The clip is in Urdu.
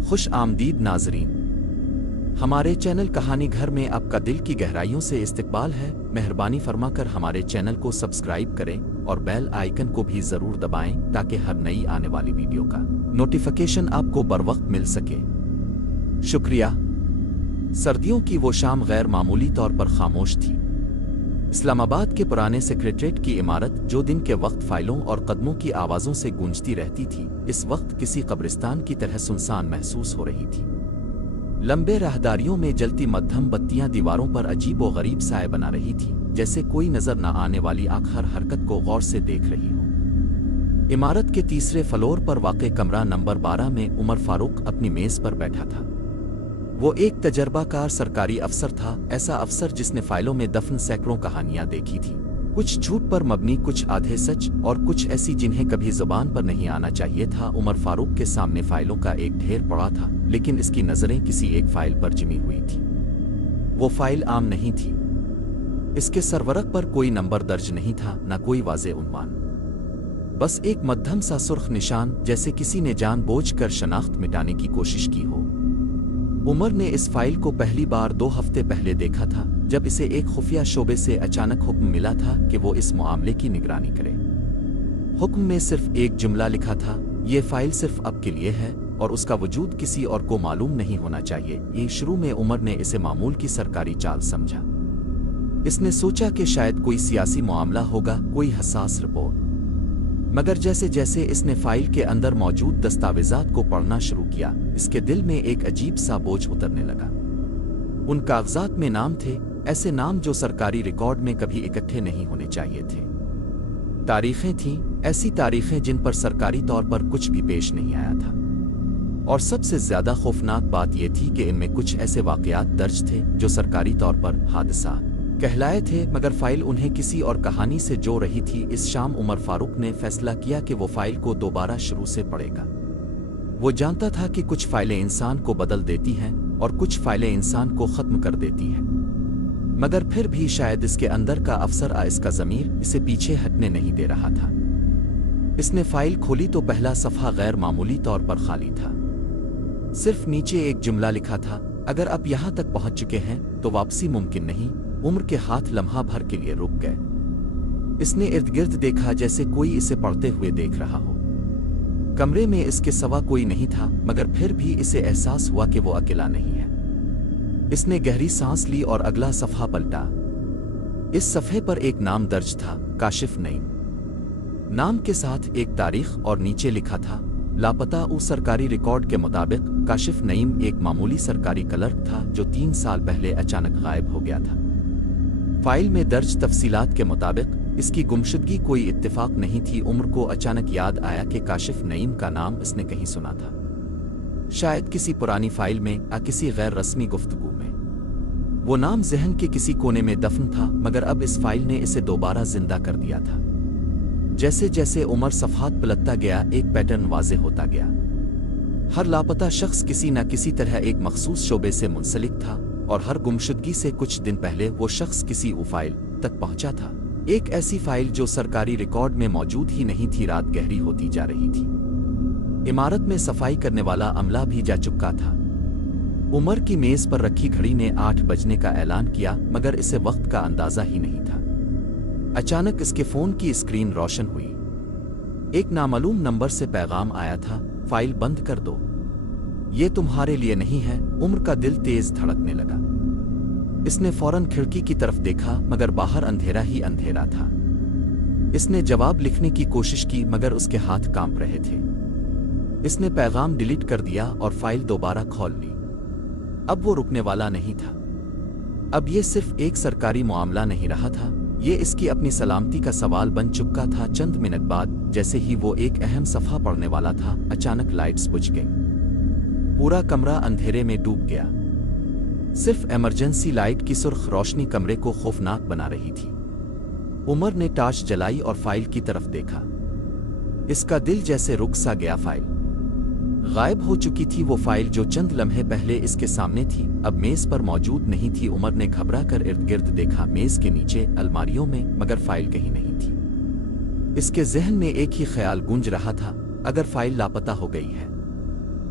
خوش آمدید ناظرین، ہمارے چینل کہانی گھر میں آپ کا دل کی گہرائیوں سے استقبال ہے۔ مہربانی فرما کر ہمارے چینل کو سبسکرائب کریں اور بیل آئیکن کو بھی ضرور دبائیں تاکہ ہر نئی آنے والی ویڈیو کا نوٹیفیکیشن آپ کو بروقت مل سکے۔ شکریہ۔ سردیوں کی وہ شام غیر معمولی طور پر خاموش تھی۔ اسلام آباد کے پرانے سیکریٹریٹ کی عمارت جو دن کے وقت فائلوں اور قدموں کی آوازوں سے گونجتی رہتی تھی، اس وقت کسی قبرستان کی طرح سنسان محسوس ہو رہی تھی۔ لمبے راہداریوں میں جلتی مدھم بتیاں دیواروں پر عجیب و غریب سائے بنا رہی تھی، جیسے کوئی نظر نہ آنے والی آنکھ ہر حرکت کو غور سے دیکھ رہی ہو۔ عمارت کے تیسرے فلور پر واقع کمرہ نمبر 12 میں عمر فاروق اپنی میز پر بیٹھا تھا۔ وہ ایک تجربہ کار سرکاری افسر تھا، ایسا افسر جس نے فائلوں میں دفن سینکڑوں کہانیاں دیکھی تھیں، کچھ جھوٹ پر مبنی، کچھ آدھے سچ اور کچھ ایسی جنہیں کبھی زبان پر نہیں آنا چاہیے تھا۔ عمر فاروق کے سامنے فائلوں کا ایک ڈھیر پڑا تھا، لیکن اس کی نظریں کسی ایک فائل پر جمی ہوئی تھیں۔ وہ فائل عام نہیں تھی۔ اس کے سرورق پر کوئی نمبر درج نہیں تھا، نہ کوئی واضح عنوان، بس ایک مدھم سا سرخ نشان، جیسے کسی نے جان بوجھ کر شناخت مٹانے کی کوشش کی ہو۔ عمر نے اس فائل کو پہلی بار 2 ہفتے پہلے دیکھا تھا، جب اسے ایک خفیہ شعبے سے اچانک حکم ملا تھا کہ وہ اس معاملے کی نگرانی کرے۔ حکم میں صرف ایک جملہ لکھا تھا، یہ فائل صرف اب کے لیے ہے اور اس کا وجود کسی اور کو معلوم نہیں ہونا چاہیے۔ یہ شروع میں عمر نے اسے معمول کی سرکاری چال سمجھا۔ اس نے سوچا کہ شاید کوئی سیاسی معاملہ ہوگا، کوئی حساس رپورٹ، مگر جیسے جیسے اس نے فائل کے اندر موجود دستاویزات کو پڑھنا شروع کیا، اس کے دل میں ایک عجیب سا بوجھ اترنے لگا۔ ان کاغذات میں نام تھے، ایسے نام جو سرکاری ریکارڈ میں کبھی اکٹھے نہیں ہونے چاہیے تھے۔ تاریخیں تھیں، ایسی تاریخیں جن پر سرکاری طور پر کچھ بھی پیش نہیں آیا تھا۔ اور سب سے زیادہ خوفناک بات یہ تھی کہ ان میں کچھ ایسے واقعات درج تھے جو سرکاری طور پر حادثات کہلائے تھے، مگر فائل انہیں کسی اور کہانی سے جو رہی تھی۔ اس شام عمر فاروق نے فیصلہ کیا کہ وہ فائل کو دوبارہ شروع سے پڑھے گا۔ وہ جانتا تھا کہ کچھ فائلیں انسان کو بدل دیتی ہیں اور کچھ فائلیں انسان کو ختم کر دیتی ہیں، مگر پھر بھی شاید اس کے اندر کا افسر اس کا ضمیر اسے پیچھے ہٹنے نہیں دے رہا تھا۔ اس نے فائل کھولی تو پہلا صفحہ غیر معمولی طور پر خالی تھا۔ صرف نیچے ایک جملہ لکھا تھا، اگر آپ یہاں تک پہنچ چکے ہیں تو واپسی ممکن نہیں۔ عمر کے ہاتھ لمحہ بھر کے لیے رک گئے۔ اس نے ارد گرد دیکھا جیسے کوئی اسے پڑھتے ہوئے دیکھ رہا ہو۔ کمرے میں اس کے سوا کوئی نہیں تھا، مگر پھر بھی اسے احساس ہوا کہ وہ اکیلا نہیں ہے۔ اس نے گہری سانس لی اور اگلا صفحہ پلٹا۔ اس صفحے پر ایک نام درج تھا، کاشف نعیم۔ نام کے ساتھ ایک تاریخ اور نیچے لکھا تھا، لاپتہ۔ اس سرکاری ریکارڈ کے مطابق کاشف نعیم ایک معمولی سرکاری کلرک تھا جو 3 سال پہلے اچانک غائب ہو گیا تھا۔ فائل میں درج تفصیلات کے مطابق اس کی گمشدگی کوئی اتفاق نہیں تھی۔ عمر کو اچانک یاد آیا کہ کاشف نعیم کا نام اس نے کہیں سنا تھا، شاید کسی پرانی فائل میں یا کسی غیر رسمی گفتگو میں۔ وہ نام ذہن کے کسی کونے میں دفن تھا، مگر اب اس فائل نے اسے دوبارہ زندہ کر دیا تھا۔ جیسے جیسے عمر صفحات پلٹتا گیا، ایک پیٹرن واضح ہوتا گیا۔ ہر لاپتہ شخص کسی نہ کسی طرح ایک مخصوص شعبے سے منسلک تھا، اور ہر گمشدگی سے کچھ دن پہلے وہ شخص کسی فائل تک پہنچا تھا، ایک ایسی فائل جو سرکاری ریکارڈ میں موجود ہی نہیں تھی۔ رات گہری ہوتی جا رہی تھی۔ عمارت میں صفائی کرنے والا عملہ بھی جا چکا تھا۔ عمر کی میز پر رکھی گھڑی نے 8 بجنے کا اعلان کیا، مگر اسے وقت کا اندازہ ہی نہیں تھا۔ اچانک اس کے فون کی اسکرین روشن ہوئی۔ ایک نامعلوم نمبر سے پیغام آیا تھا، فائل بند کر دو، یہ تمہارے لیے نہیں ہے۔ عمر کا دل تیز دھڑکنے لگا۔ اس نے فوراً کھڑکی کی طرف دیکھا، مگر باہر اندھیرا ہی اندھیرا تھا۔ اس نے جواب لکھنے کی کوشش کی، مگر اس کے ہاتھ کانپ رہے تھے۔ اس نے پیغام ڈیلیٹ کر دیا اور فائل دوبارہ کھول لی۔ اب وہ رکنے والا نہیں تھا۔ اب یہ صرف ایک سرکاری معاملہ نہیں رہا تھا، یہ اس کی اپنی سلامتی کا سوال بن چکا تھا۔ چند منٹ بعد، جیسے ہی وہ ایک اہم صفحہ پڑھنے والا تھا، اچانک لائٹس بجھ گئیں۔ پورا کمرہ اندھیرے میں ڈوب گیا۔ صرف ایمرجنسی لائٹ کی سرخ روشنی کمرے کو خوفناک بنا رہی تھی۔ عمر نے ٹارچ جلائی اور فائل کی طرف دیکھا۔ اس کا دل جیسے رک سا گیا۔ فائل غائب ہو چکی تھی، وہ فائل جو چند لمحے پہلے اس کے سامنے تھی اب میز پر موجود نہیں تھی۔ عمر نے گھبرا کر ارد گرد دیکھا، میز کے نیچے، الماریوں میں، مگر فائل کہیں نہیں تھی۔ اس کے ذہن میں ایک ہی خیال گونج رہا تھا، اگر فائل لاپتہ ہو گئی ہے